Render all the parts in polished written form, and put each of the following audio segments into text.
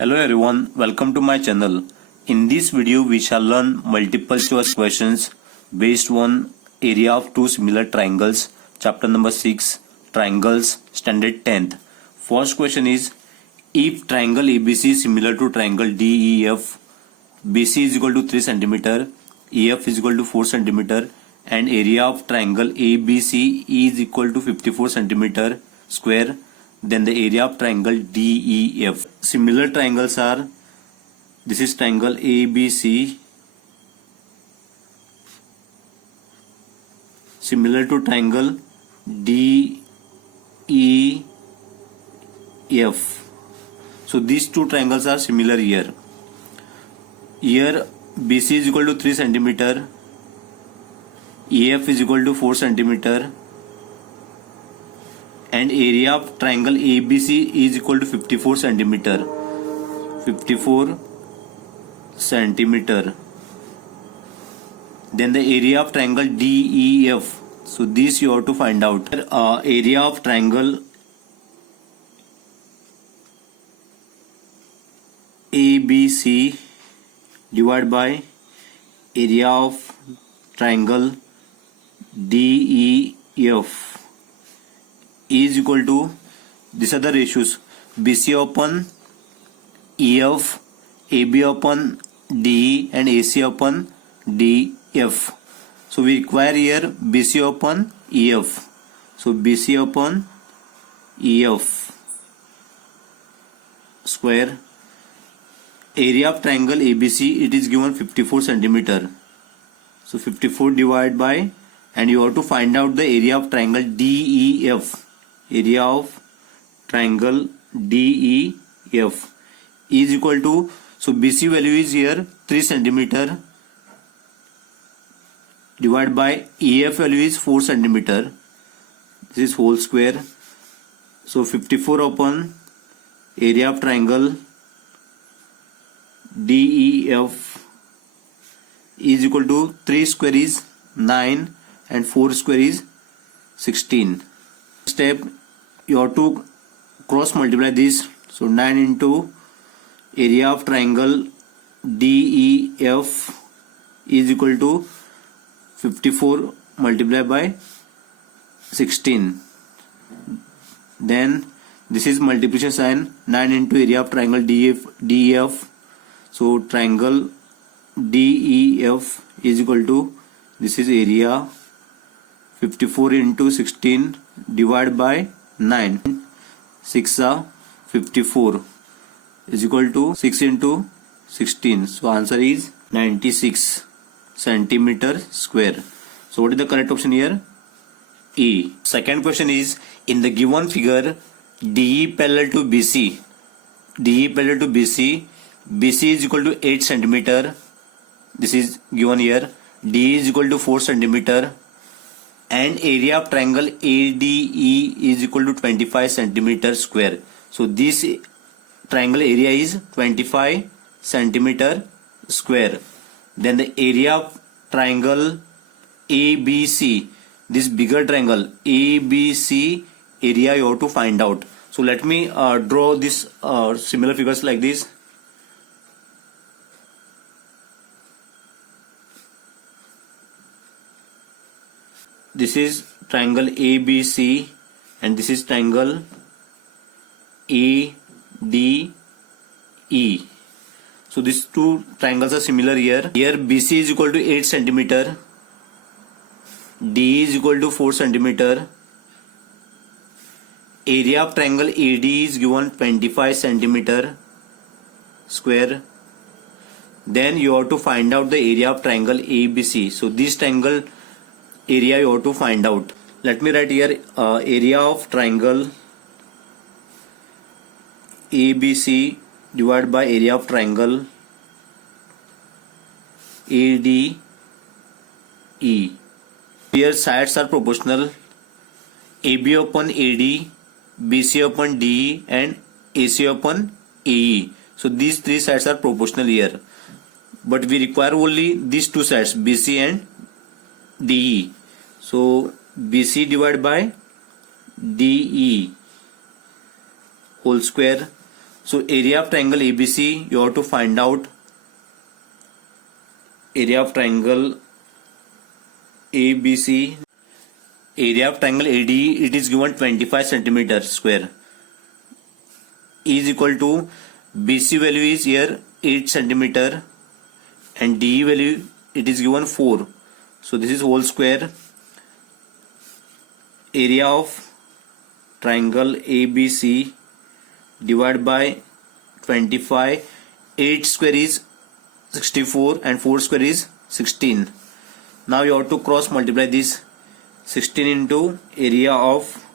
Hello everyone, welcome to my channel. In this video we shall learn multiple choice questions based on area of two similar triangles, chapter number 6, triangles, standard 10th. First question is, if triangle ABC is similar to triangle DEF, BC is equal to 3 cm, EF is equal to 4 cm and area of triangle ABC is equal to 54 cm square, then the area of triangle DEF. Similar triangles are, this is triangle ABC similar to triangle DEF. So these two triangles are similar here. Here BC is equal to 3 cm, EF is equal to 4 cm and area of triangle ABC is equal to 54 cm. 54 cm. Then the area of triangle DEF. So this you have to find out. Area of triangle ABC divided by area of triangle DEF is equal to, these are the ratios, BC upon EF, AB upon DE and AC upon DF. So we require here BC upon EF. So BC upon EF square. Area of triangle ABC, it is given 54 cm. So 54 divided by, and you have to find out the area of triangle DEF. Area of triangle DEF is equal to, so BC value is here 3 cm divided by EF value is 4 cm. This is whole square. So 54 upon area of triangle DEF is equal to 3 square is 9 and 4 square is 16. Step, you have to cross multiply this. So 9 into area of triangle DEF is equal to 54 multiplied by 16. Then this is multiplication sign, 9 into area of triangle DEF. So triangle DEF is equal to, this is area 54 into 16 divided by 9. 6 are 54 is equal to 6 into 16. So answer is 96 centimeter square. So what is the correct option here? E. Second question is, in the given figure DE parallel to BC, BC is equal to 8 centimeter. This is given here. DE is equal to 4 centimeter and area of triangle ADE is equal to 25 centimeter square. So this triangle area is 25 centimeter square. Then the area of triangle ABC, this bigger triangle ABC area you have to find out. So let me draw this similar figures like this. This is triangle ABC and this is triangle ADE. So these two triangles are similar here. Here BC is equal to 8 centimeter, DE is equal to 4 centimeter. Area of triangle AD is given 25 centimeter square. Then you have to find out the area of triangle ABC. So this triangle area you have to find out. Let me write here area of triangle ABC divided by area of triangle ADE. Here sides are proportional. AB upon AD, BC upon DE and AC upon AE. So these three sides are proportional here. But we require only these two sides, BC and DE. So BC divided by DE whole square. So area of triangle ABC, you have to find out area of triangle ABC. Area of triangle AD, it is given 25 centimeter square, is equal to BC value is here 8 centimeter and DE value it is given 4. So this is whole square. Area of triangle ABC divided by 25. 8 square is 64 and 4 square is 16. Now you have to cross multiply this. 16 into area of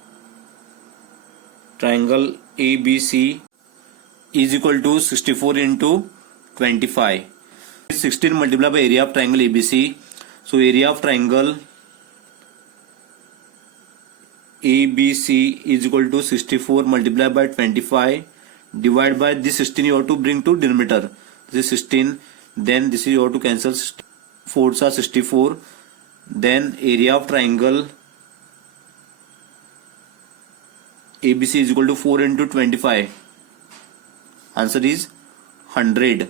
triangle ABC is equal to 64 into 25. 16 multiplied by area of triangle ABC. So area of triangle ABC is equal to 64 multiplied by 25 divided by this 16 you have to bring to denominator. This is 16. Then this is you have to cancel. 4s are 64. Then area of triangle ABC is equal to 4 into 25. Answer is 100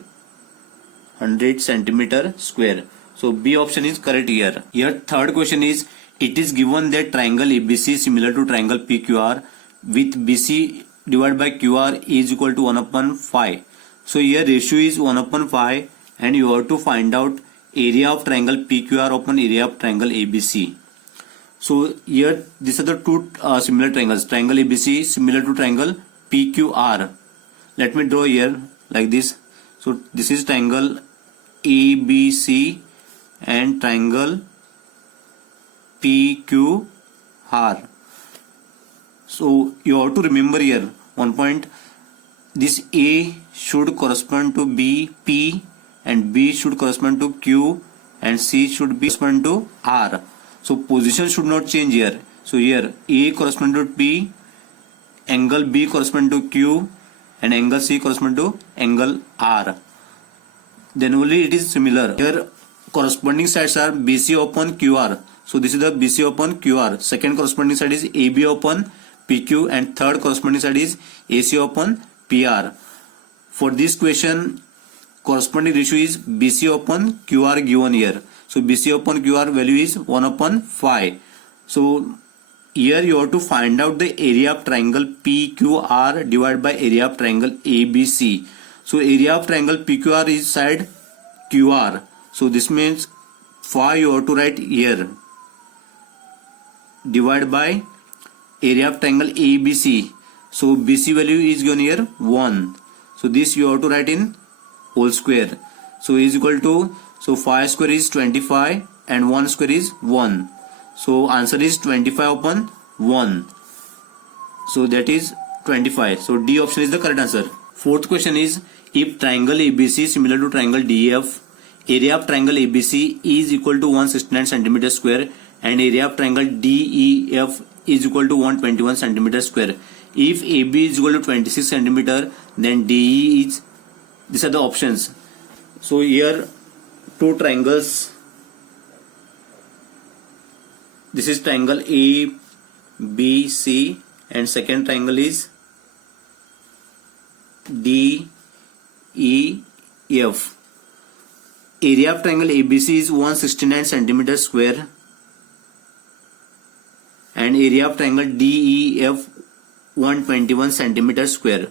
centimeter square. So B option is correct here. Here third question is, it is given that triangle ABC is similar to triangle PQR with BC divided by QR is equal to 1 upon 5. So here ratio is 1 upon 5 and you have to find out area of triangle PQR upon area of triangle ABC. So here these are the two similar triangles. Triangle ABC is similar to triangle PQR. Let me draw here like this. So this is triangle ABC and triangle PQR. So you have to remember here one point. This A should correspond to B, P, and B should correspond to Q, and C should be correspond to R. So position should not change here. So here A correspond to P, angle B correspond to Q, and angle C correspond to angle R. Then only it is similar. Here corresponding sides are BC upon QR. So this is the BC upon QR. Second corresponding side is AB upon PQ, and third corresponding side is AC upon PR. For this question, corresponding ratio is BC upon QR given here. So BC upon QR value is 1 upon 5. So here you have to find out the area of triangle PQR divided by area of triangle ABC. So area of triangle PQR is side QR. So this means 5 you have to write here divided by area of triangle ABC. So BC value is given here 1. So this you have to write in whole square. So is equal to, so 5 square is 25 and 1 square is 1. So answer is 25 upon 1. So that is 25. So D option is the correct answer. Fourth question is, if triangle ABC is similar to triangle DEF, area of triangle ABC is equal to 169 centimeter square and area of triangle DEF is equal to 121 centimeter square. If AB is equal to 26 centimeter, then DE is, these are the options. So here two triangles. This is triangle ABC and second triangle is DEF. Area of triangle ABC is 169 centimeter square and area of triangle DEF 121 centimeter square.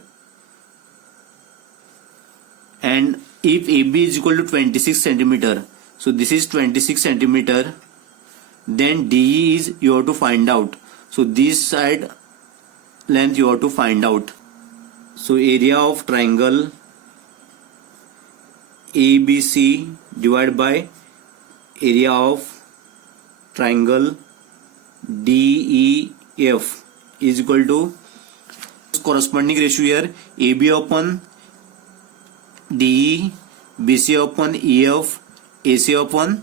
And if AB is equal to 26 centimeter, so this is 26 centimeter, then DE is you have to find out. So this side length you have to find out. So area of triangle ABC divided by area of triangle DEF is equal to corresponding ratio here AB upon DE, BC upon EF, AC upon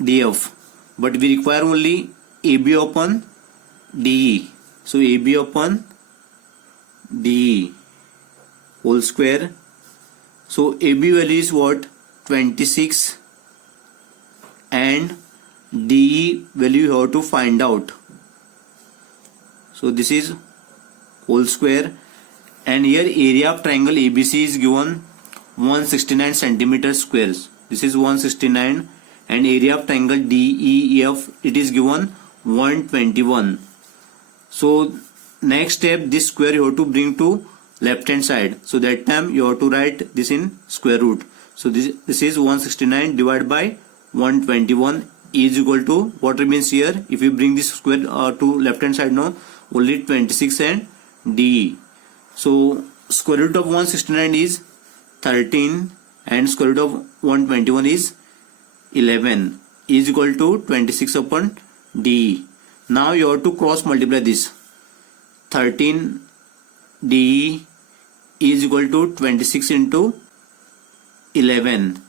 DF. But we require only AB upon DE. So AB upon DE whole square. So AB value is what? 26 and DE value you have to find out. So this is whole square and here area of triangle ABC is given 169 centimeter squares. This is 169, and area of triangle DEF it is given 121. So next step, this square you have to bring to left hand side. So that time you have to write this in square root. So this is 169 divided by 121 is equal to what remains here. If you bring this square to left hand side now, only 26 and DE. So square root of 169 is 13 and square root of 121 is 11 is equal to 26 upon DE. Now you have to cross multiply this. 13 DE is equal to 26 into 11.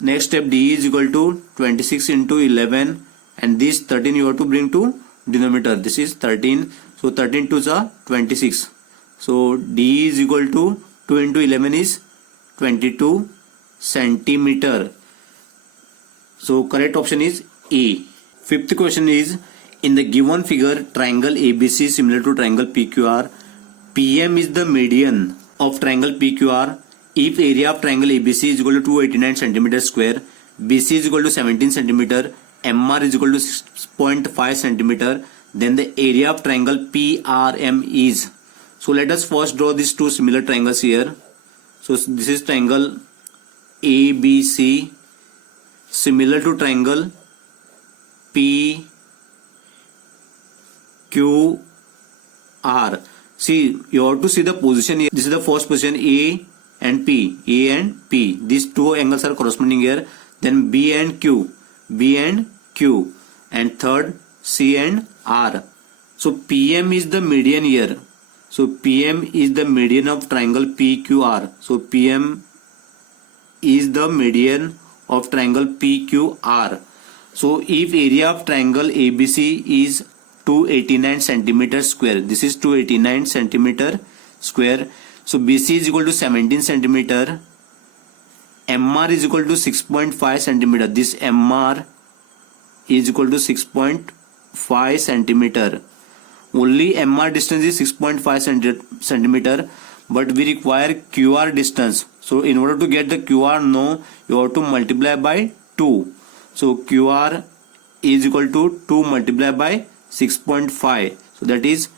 Next step, DE is equal to 26 into 11, and this 13 you have to bring to denominator. This is 13. So 13 2s are 26. So DE is equal to 2 into 11 is 22 centimeter. So correct option is A. Fifth question is, in the given figure, triangle ABC is similar to triangle PQR. PM is the median of triangle PQR. If area of triangle ABC is equal to 289 centimeter square, BC is equal to 17 centimeter, MR is equal to 6.5 centimeter, then the area of triangle PRM is. So let us first draw these two similar triangles here. So this is triangle ABC similar to triangle PQR. See, you have to see the position here. This is the first position, A and P. A and P. These two angles are corresponding here. Then B and Q. B and Q. And third, C and R. So PM is the median here. So PM is the median of triangle PQR. So PM is the median of triangle PQR. So if area of triangle ABC is 289 centimeter square, this is 289 centimeter square. So BC is equal to 17 centimeter, MR is equal to 6.5 centimeter. This MR is equal to 6.5 centimeter. Only MR distance is 6.5 centimeter, but we require QR distance. So in order to get the QR, no, you have to multiply by 2. So QR is equal to 2 multiplied by 6.5. So that is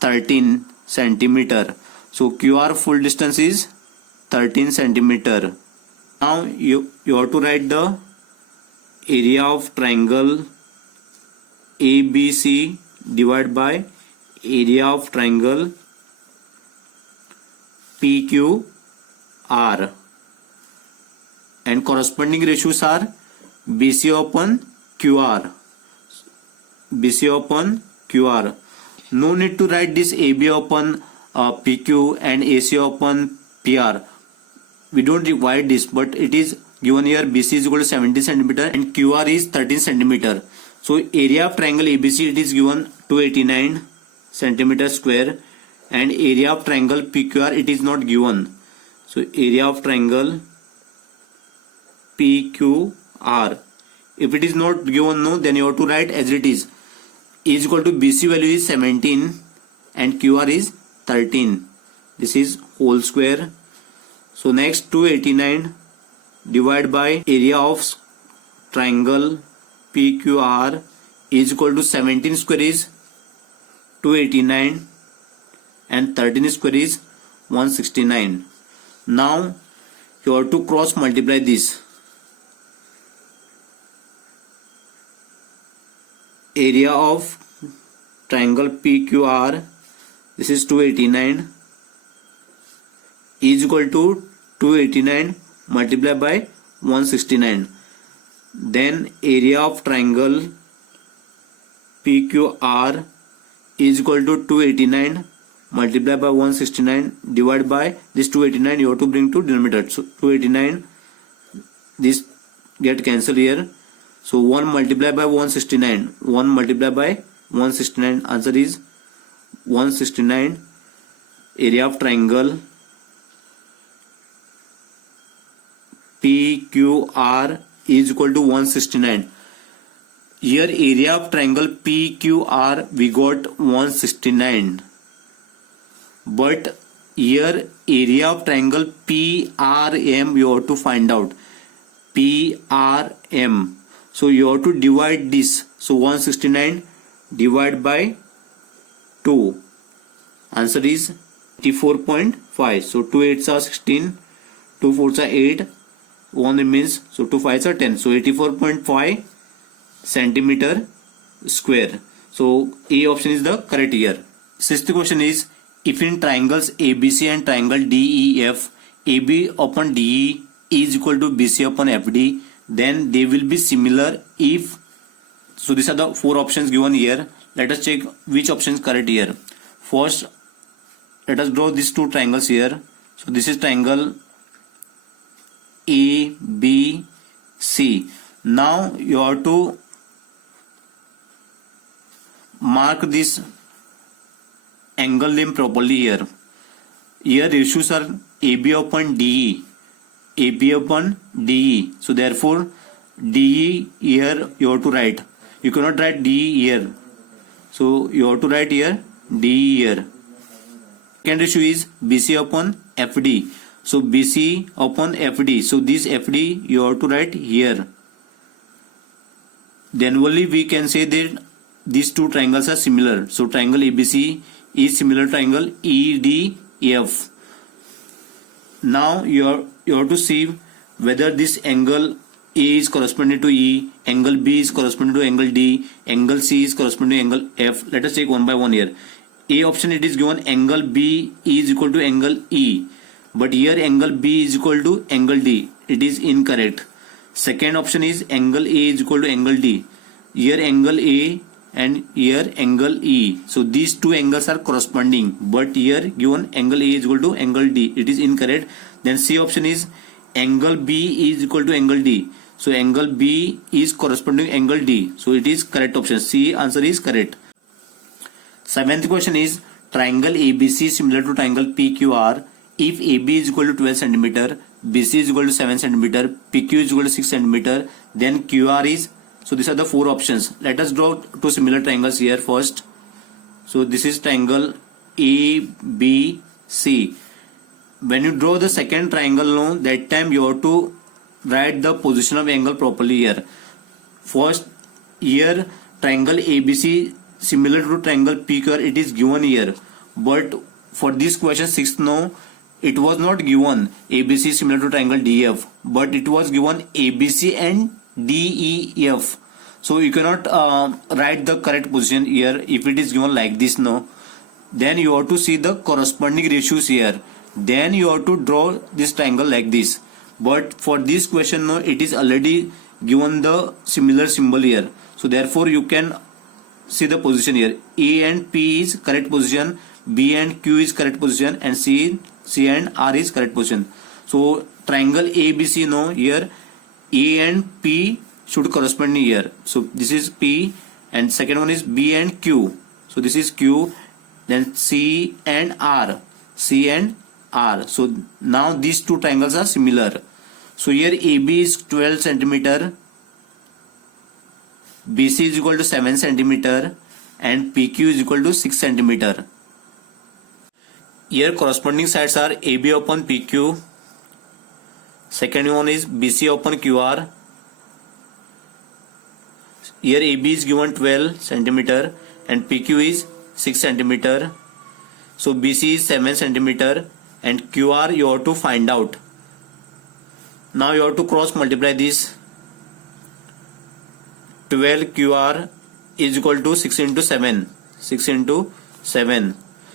13 centimeter. So QR full distance is 13 centimeter. Now you have to write the area of triangle ABC divided by area of triangle PQR, and corresponding ratios are BC upon QR. BC upon QR. No need to write this AB upon PQ and AC upon PR. We don't require this, but it is given here. BC is equal to 70 centimeter and QR is 13 centimeter. So area of triangle ABC, it is given 289 centimeter square, and area of triangle PQR it is not given. So area of triangle PQR, if it is not given, no, then you have to write as it is equal to BC value is 17 and QR is 13. This is whole square. So next, 289 divided by area of triangle PQR is equal to 17 square is 289 and 13 square is 169. Now you have to cross multiply this. Area of triangle PQR, this is 289, is equal to 289 multiplied by 169. Then area of triangle PQR is equal to 289 multiplied by 169 divided by this 289 you have to bring to denominator. So 289, this get cancelled here. So 1 multiplied by 169, 1 multiplied by 169, answer is 169. Area of triangle PQR is equal to 169. Here area of triangle PQR we got 169, but here area of triangle PRM you have to find out. PRM. So you have to divide this. So 169 divided by 2. Answer is 84.5. So 2 8s are 16, 2 4s are 8, 1 remains. So 2 5s are 10. So 84.5 centimeter square. So A option is the correct here. Sixth question is, if in triangles ABC and triangle DEF, AB upon DE is equal to BC upon FD, then they will be similar if. So these are the 4 options given here. Let us check which option is correct here. First, let us draw these 2 triangles here. So this is triangle ABC. Now you have to mark this angle limb properly here. Here ratios are AB upon DE. AB upon DE. So therefore DE here you have to write. You cannot write DE here. So you have to write here DE here. Second ratio is BC upon FD. So BC upon FD. So this FD you have to write here. Then only we can say that these 2 triangles are similar. So triangle ABC is similar to triangle EDF. Now you have to see whether this angle A is corresponding to E, angle B is corresponding to angle D, angle C is corresponding to angle F. Let us take one by one here. A option it is given angle B is equal to angle E, but here angle B is equal to angle D. It is incorrect. Second option is angle A is equal to angle D. Here angle A and here angle E. So these 2 angles are corresponding, but here given angle A is equal to angle D. It is incorrect. Then C option is angle B is equal to angle D. So angle B is corresponding to angle D. So it is correct option. C answer is correct. Seventh question is, triangle ABC is similar to triangle PQR if AB is equal to 12 cm, BC is equal to 7 cm, PQ is equal to 6 cm, then QR is. So these are the 4 options. Let us draw 2 similar triangles here first. So this is triangle ABC. When you draw the second triangle now, that time you have to write the position of angle properly here. First, here triangle ABC similar to triangle PQR, it is given here. But for this question 6 now, it was not given ABC similar to triangle DF, but it was given ABC and DEF. So you cannot write the correct position here if it is given like this now. Then you have to see the corresponding ratios here. Then you have to draw this triangle like this. But for this question now, it is already given the similar symbol here. So therefore you can see the position here. A and P is correct position, B and Q is correct position, and C and R is correct position. So triangle ABC now, here A and P should correspond here. So this is P, and second one is B and Q. So this is Q, then C and R. C and R. So now these 2 triangles are similar. So here AB is 12 cm, BC is equal to 7 cm, and PQ is equal to 6 cm. Here corresponding sides are AB upon PQ. Second one is BC upon QR. Here AB is given 12 cm and PQ is 6 cm. So BC is 7 cm and QR you have to find out. Now you have to cross multiply this. 12 QR is equal to 6 into 7. 6 into 7.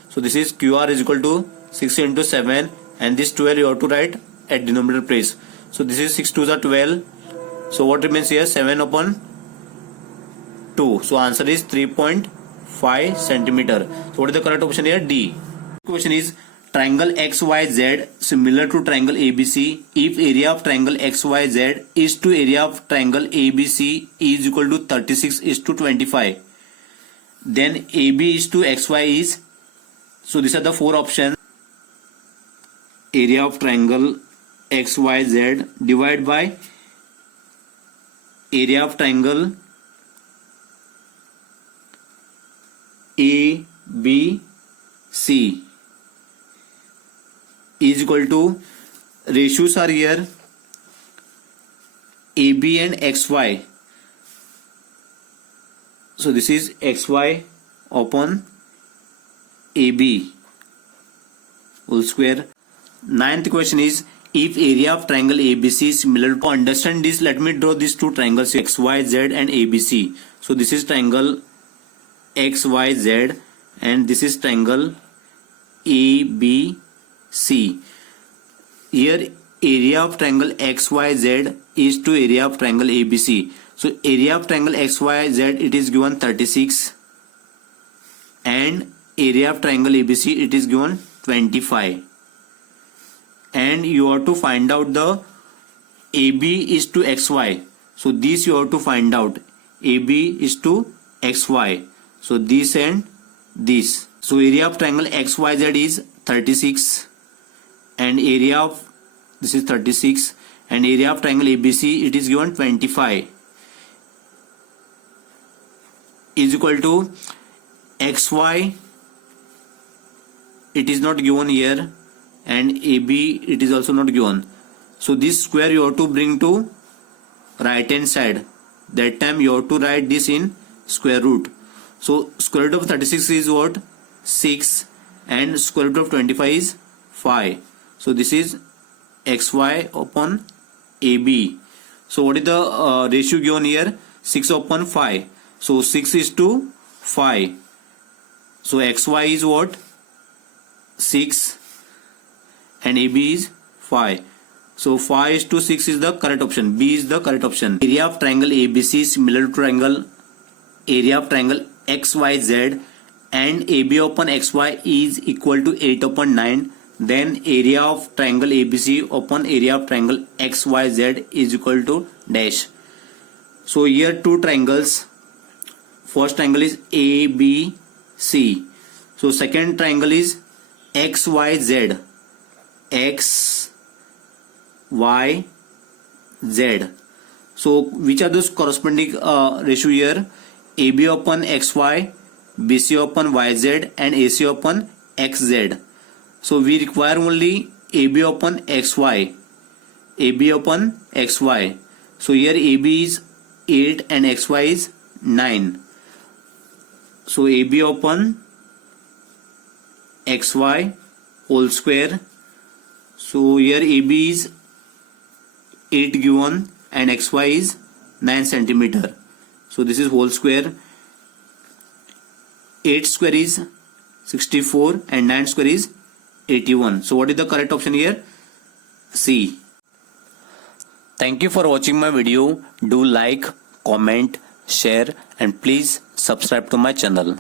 So this is QR is equal to 6 into 7, and this 12 you have to write at denominator place. So this is 6 2s are 12. So what remains here? 7 upon 2. So answer is 3.5 centimeter. So what is the correct option here? D. Question is, triangle XYZ similar to triangle ABC if area of triangle XYZ is to area of triangle ABC is equal to 36 is to 25. Then AB is to XY is. So these are the 4 options. Area of triangle XYZ divided by area of triangle ABC. is equal to, ratios are here AB and XY. So this is XY upon AB whole square. Ninth question is, if area of triangle ABC is similar. To understand this, let me draw these two triangles XYZ and ABC. So this is triangle XYZ and this is triangle ABC. Here area of triangle XYZ is to area of triangle ABC. So area of triangle XYZ, it is given 36 and area of triangle ABC, it is given 25. And you have to find out the AB is to XY. So this you have to find out. AB is to XY. So this and this. So area of triangle XYZ is 36 and area of this is 36 and area of triangle ABC, it is given 25 is equal to XY, it is not given here, and AB, it is also not given. So this square you have to bring to right hand side. That time you have to write this in square root. So square root of 36 is what? 6 and square root of 25 is 5. So this is XY upon AB. So what is the ratio given here? 6 upon 5. So 6 is to 5. So XY is what? 6 and AB is 5. So 5 is to 6 is the correct option. B is the correct option. Area of triangle ABC is similar to triangle area of triangle XYZ and AB upon XY is equal to 8 upon 9. Then area of triangle ABC upon area of triangle XYZ is equal to dash. So here two triangles. First triangle is ABC. So second triangle is XYZ. XYZ. So which are those corresponding ratio here? AB upon XY, BC upon YZ and AC upon XZ. So we require only AB upon XY. AB upon XY. So here AB is 8 and XY is 9. So AB upon XY whole square. So here AB is 8 given and XY is 9 centimeter. So this is whole square. 8 square is 64 and 9 square is 81. So what is the correct option here? C. Thank you for watching my video. Do like, comment, share and please subscribe to my channel.